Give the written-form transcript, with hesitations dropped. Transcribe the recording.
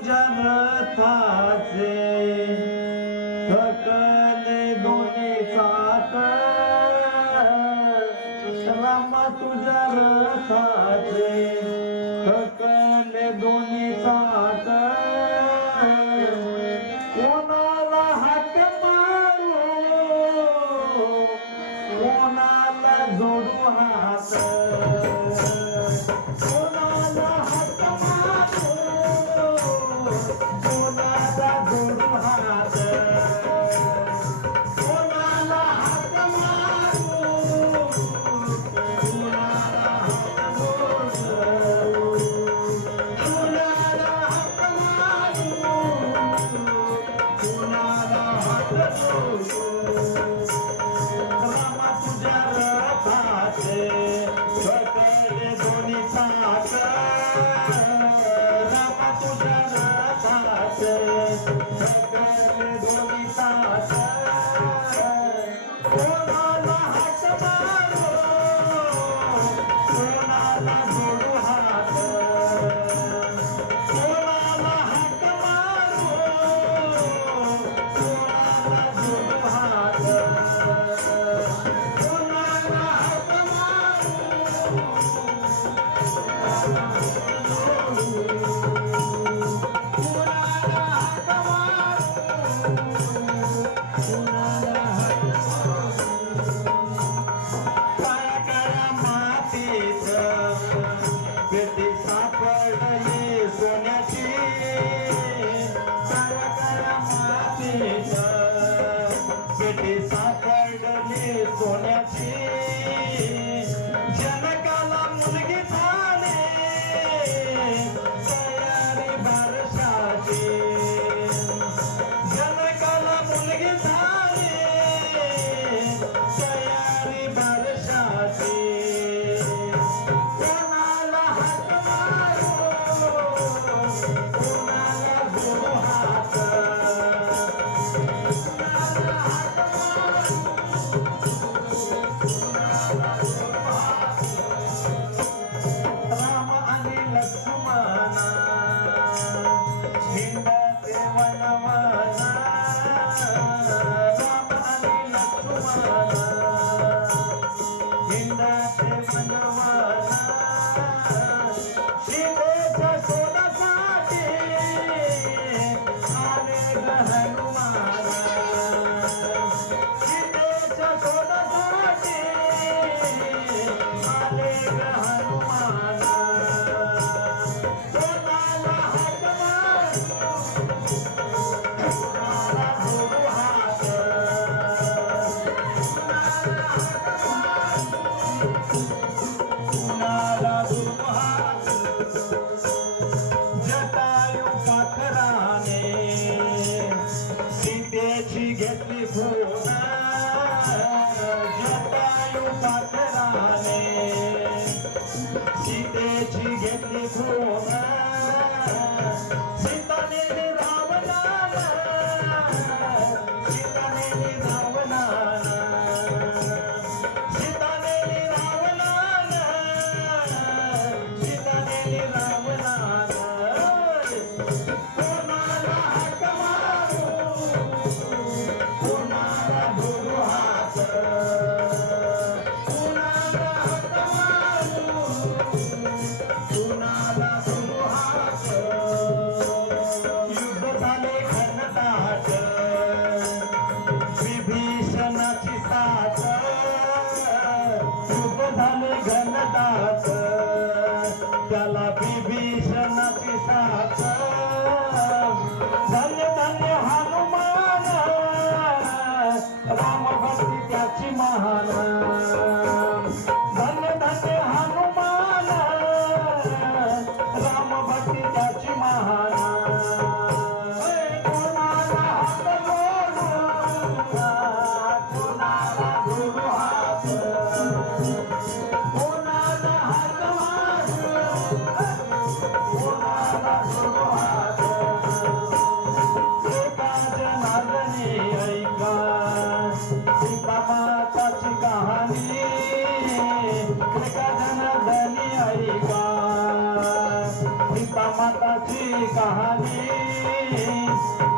तुझ्या रथाचे थकले दोन्ही चाक रामा तुझ्या रथाचे थकले दोन्ही चाक कोणाला हाक मारू कोणाला जोडू हात कोणाला हाक मारू कोणाला जोडू हात कोणाला हाक मारू कोणाला हाक जोडू कोणाला हाक मारू कोणाला हाक जोडू रामा तुझ्या रथाचे थकले दोन्ही चाक रामा तुझ्या रथाचे थकले दोन्ही चाक कोणाला हाक मारू कोणाला जोडू हात कोणाला हाक मारू कोणाला जोडू हात कोणाला हाक मारू कोणाला हाक काळ्या काळ्या मातीत पेटी सापडली सोन्याची काळ्या काळ्या मातीत पेटी सापडली सोन्याची जनकाला मुलगी झाली तयारी बारशाची जनकाला मुलगी झाली तयारी बारशाची कोणाला हाक मारू कोणाला जोडू हात कोणाला हाक मारू कोणाला जोडू हात राम आणि लक्ष्मणा हिंडते वनवना राम आणि लक्ष्मणा हिंडते वनवना सीतेच्या शोधासाठी आले ग हनुमान सीतेच्या शोधासाठी आले ग हनुमान कोणाला हाक मारू कोणाला जोडू हात कोणाला हाक मारू कोणाला जोडू हात जटायू पाखराने सीतेची घेतली खून जटायू पाखराने सीतेची घेतली खून सीताने रावणाला सीताने रावणाला सीताने रावणाला सीताने रावणाला कोणाला हाक मारू कोणाला जोडू हात कोणाला हाक मारू कोणाला जोडू हात युद्ध झाले घनदाट विभीषणाची साथ युद्ध झाले घनदाट त्याला विभीषणाची साथ धन्य धन्य हनुमान रामभक्ती त्याची महान धन्य धन्य हनुमान रामभक्ती त्याची महान कोणाला हात जोडू कोणाला जोडू हात कोणाला हात मारू कोणाला जोडू हात सीता माताची कहाणी